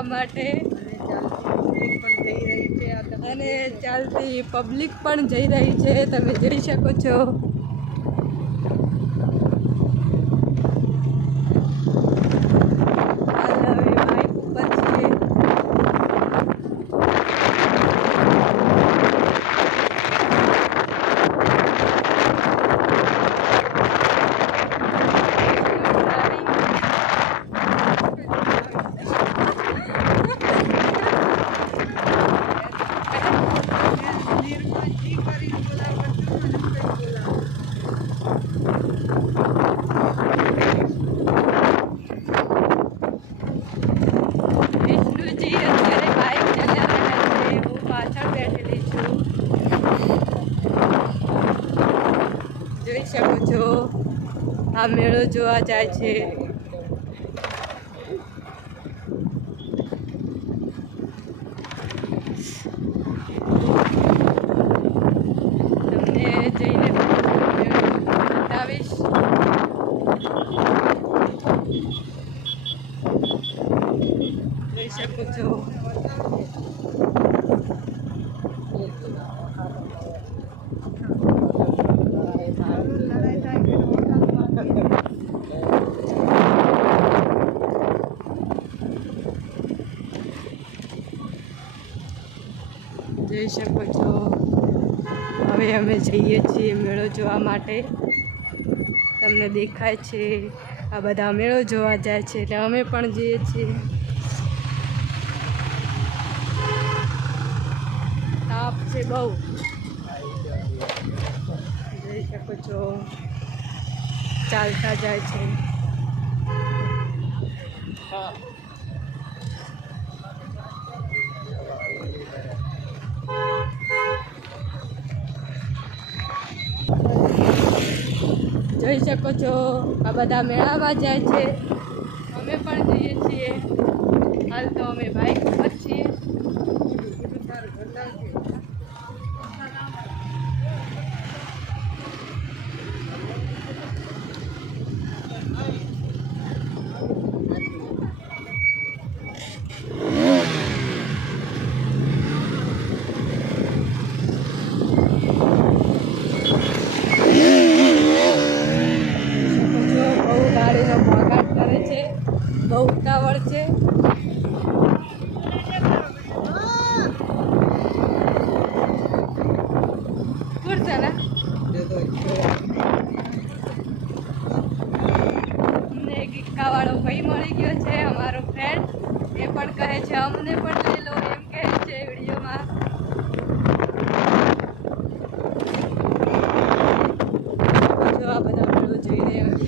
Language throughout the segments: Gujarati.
જોવા માટે. અને ચાલતી પબ્લિક પણ જઈ રહી છે તમે જોઈ શકો છો હાલ હવે બાઇક ઉપર છે વિષ્ણુજી અત્યારે બાઇક ચલાવી રહ્યા છે હું પાછળ બેઠેલી છું જોઈ શકો છો. આ મેળો જોવા જાય છે. તમને જઈને બતાવીશ જોઈ શકો છો જોઈ શકો છો હવે અમે જઈએ છીએ મેળો જોવા માટે. તમને દેખાય છે આ બધા મેળો જોવા જાય છે એટલે અમે પણ જઈએ છીએ. તાપ છે બહુ. જોઈ શકો છો ચાલતા જાય છે. જોઈ શકો છો. આ બધા મેળાવા જાય છે. અમે પણ જઈએ છીએ. હાલ તો અમે બાઇક પર છીએ શકો છો બહુ ગાડીનો ઘોંઘાટ કરે છે બહુ ઉતાવળ છે. ઇક્કાવાળો ભાઈ મળી ગયો છે, અમારો ફ્રેન્ડ એ પણ કહે છે, અમને પણ લઈ લો એમ કહે છે વિડીયોમાં જો આ બધા મેળો જોઈ રહ્યા છે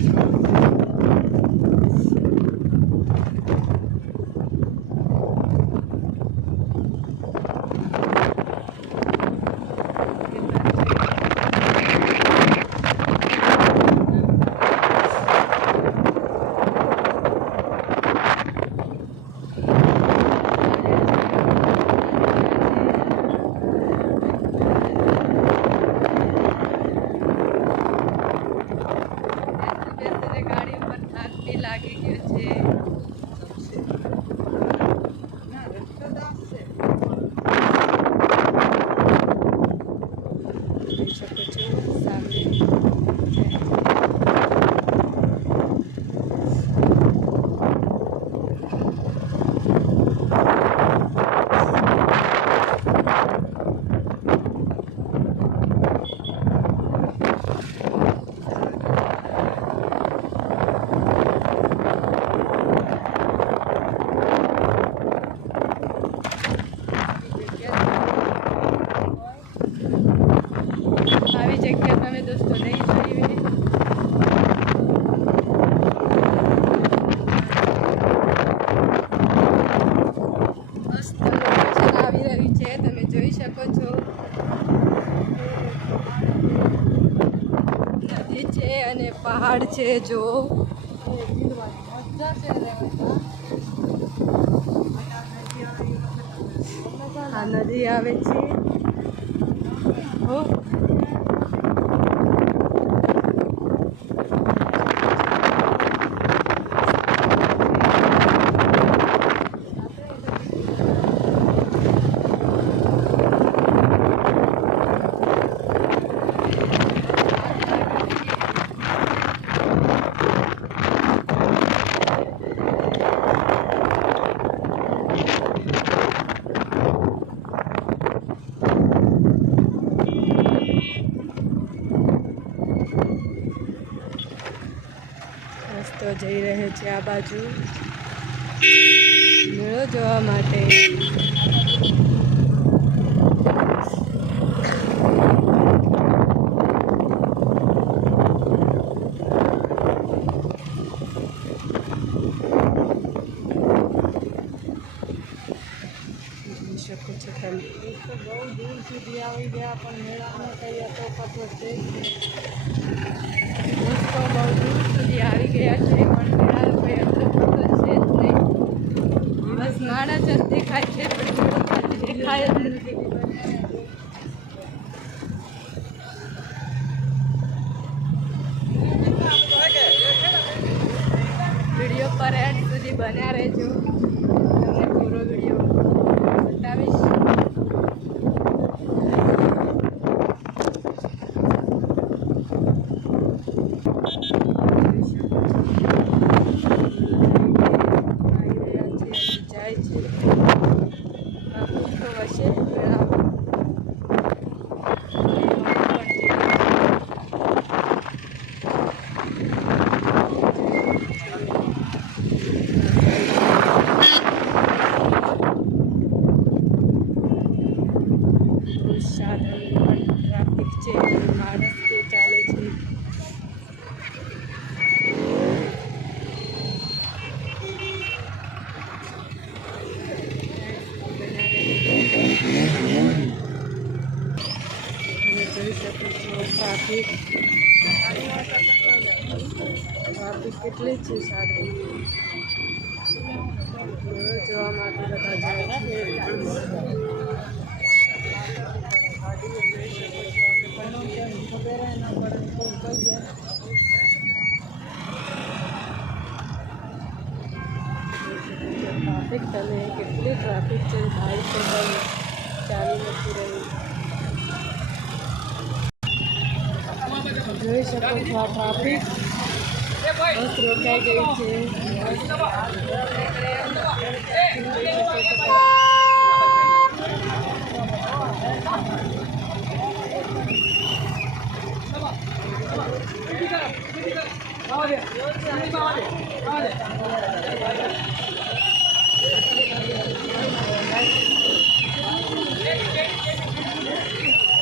બેસીને ગાડી ઉપર થાક બી લાગી ગયો છે જોઈ શકો છો સામે આવી જગ્યા તમે દોસ્તો નહીં જોઈ હોય મસ્ત લોકેશન આવી રહી છે તમે જોઈ શકો છો. નદી છે અને પહાડ છે જો. આ નદી આવે છે. હો. જઈ છે આ બાજુ. મેળો જોવા માટે જોઈ શકો છો તમે તો બહુ દૂર સુધી આવી ગયા પણ મેળામાં કંઈ હતો પતો છે જ નહીં. દોસ્તો બહુ દૂર સુધી આવી ગયા છે પણ મેળાનો કોઈ અડધો પડતો છે જ બસ જ દેખાય છે પણ દેખાય જ વીડિયો પર એન્ડ સુધી બન્યા રહેજો તમને પૂરો વીડિયો બતાવીશ આવી રહ્યા છે અને જાય છે આ પુષ્પ વચ્ચે મેળામાં એમાં પણ જઈએ છીએ. સાધન પણ ટ્રાફિક છે માણસ કે ચાલે છે તમે જોઈ શકો છો ટ્રાફિક ટ્રાફિક કેટલી છે સારી મેળો જોવા માટે બધા જાય છે ટ્રાફિક તમે કેટલી ટ્રાફિક છે બાઇક પણ ચાલી નથી રહી જોઈ શકો છો આ ટ્રાફિક બસ રોકાઈ ગઈ છે.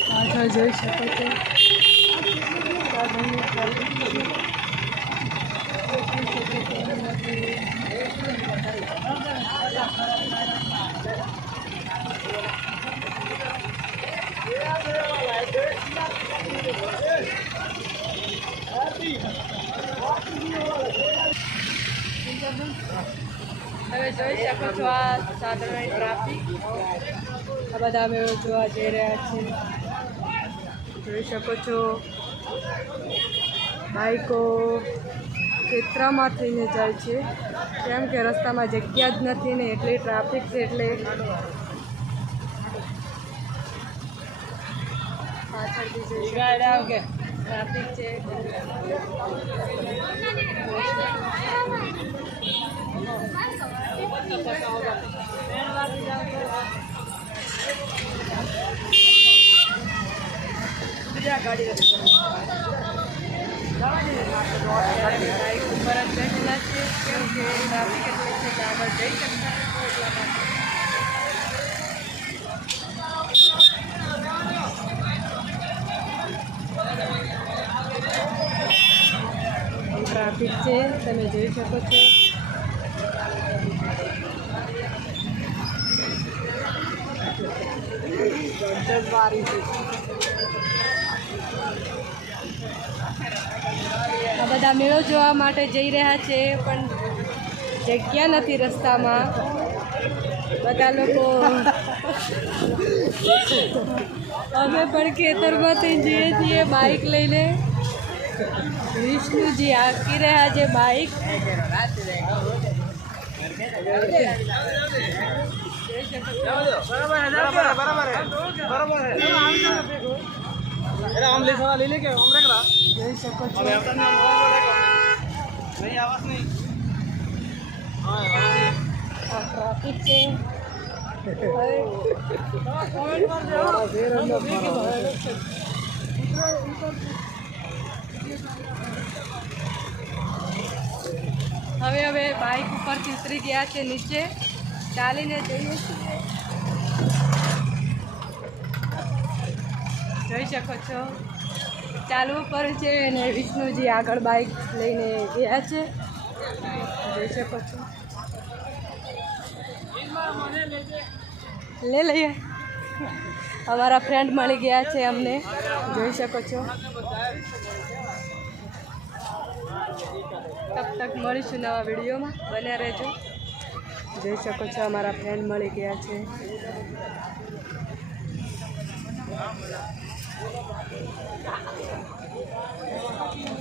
પાછળ જોઈ શકો છો સાધનની ટ્રાફિક છે. તમે જોઈ શકો છો આ સાધારણ ટ્રાફિક આ બધા મેળો જોવા જઈ રહ્યા છે જોઈ શકો છો બાઈકો ખેતરામાં થઈને જાય છે. કેમ કે રસ્તામાં જગ્યા જ નથી ને એટલી ટ્રાફિક છે એટલે પાછળ બી જોઈ શકો છો. ટ્રાફિક છે. ટ્રાફિક છે તમે જોઈ ટ્રાફિક છે. તમે છે. આ બધા મેળો જોવા માટે જઈ રહ્યા છે પણ જગ્યા નથી રસ્તામાં. બધા લોકો અમે પણ ખેતરમાંથી જઈએ છીએ બાઇક લઈને. વિષ્ણુજી હાંકી રહ્યા છે બાઇક હવે હવે બાઇક ઉપરથી ઉતરી ગયા છે નીચે. ચાલીને જઈએ છીએ. જોઈ શકો છો. ચાલવું પડે છે અને વિષ્ણુજી આગળ બાઇક લઈને ગયા છે. જોઈ શકો છો. લે લઈએ. અમારા ફ્રેન્ડ મળી ગયા છે અમને. જોઈ શકો છો. તબ તક મળીશું નવા વિડીયોમાં. બન્યા રહેજો. જોઈ શકો છો અમારા ફ્રેન્ડ મળી ગયા છે. Thank you.